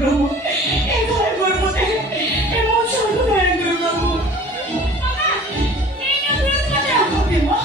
प्रभु ए घर मते ए मो छोटू दया करो प्रभु मामा ए ना पुलिस मते आपको देबो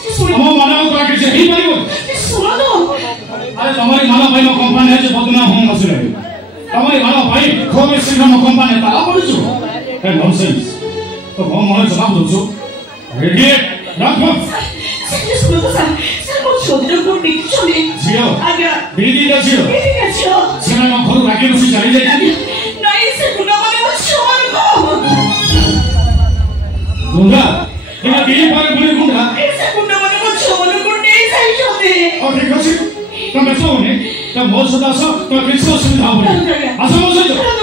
ଆମ ମାନଙ୍କ ଆଗେ ସେ ହେଇପାରିବ ଆରେ ତମରି ମାନ ପାଇଁ ମୋ କମ୍ପାନୀ ଅଛି ବଦନାମ ହୋମ ବସିଲାଣି ତମରି ମାନ ପାଇଁ ଖୁବ୍ ଶୀଘ୍ର ମୋ କମ୍ପାନୀ ତାଲା ପଡୁଛୁ ଏ ନନସେନ୍ସ ତ ମୋ ମନେ ଜବାବ ଦଉଛୁ ରେଡି ରଖ ଝିଅ ଦିଦିଟା ଝିଅ ସେମାନେ ମୋ ଘରୁ ରାଗି ବସି ଚାଲି ଯାଇଛନ୍ତି ଗୁଣ୍ଡା ଏଇଟା ବିଏ ପରେ ପୁଣି ଗୁଣ୍ଡା ଠିକ ଅଛି ତମେ ଶୁଣେ ତ ମୋ ସହିତ ଆସ ତ କିଛି ଅସୁବିଧା ହବନି ଆସ ମୋ ସହିତ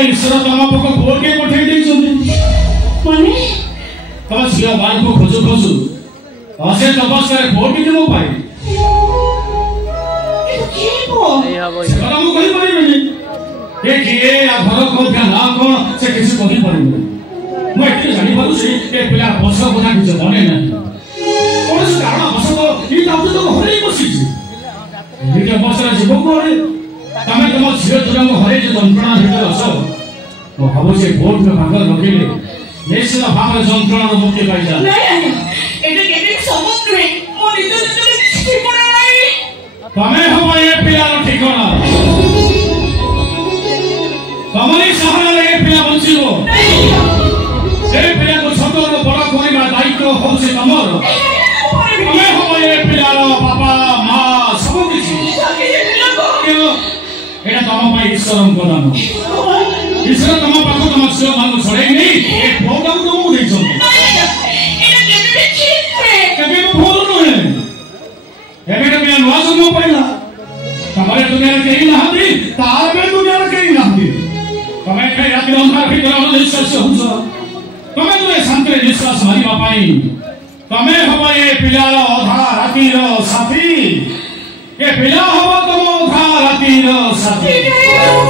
ईश्वर तम पक बोल के पठे तम झील बाल को खोजु खोजु असे तपस्या भोट भी मो पाई सेकरा मु कहि परिबेनी ए किए आ घर को क्या नाम कोन से किसी कहि परिबेनी मु एते जानि पारु से ए पिला बस कोना किछ बने ना कोन से कारण बस को ई ताउ तो हरे बसी छी ये बसरा जीव कोरे तमे तम झील तुरंग हरे जे जंत्रणा भितर अस तो भाव से भोट में भाग लगे निश्चित भाव जंत्रणा मुक्ति पाई जा तमें हम ये पिलार ठिकाना तमरी सहारा ये पिला बंचिबो ए पिला को छोट और बड़ा करबा दायित्व हो से तमर तमें हम ये पिलार बाबा मां सब किछि एटा तम पाई ईश्वरन को दान ईश्वर तम पाखो तम शिव मान छड़े नहीं ए फोटा को तुम देई छो एटा केबे को भोल नहे एबे तो नुआ जन्म पाइला तमरे दुनिया के ही नहती तार में दुनिया के ही नहती तमे के राति अंधार भीतर हम निश्वास हुछ तमे तुए शांति निश्वास मारिबा पाई तमे हबा ए पिलार अधा राति रो साथी ए पिला हबा तम अधा राति रो साथी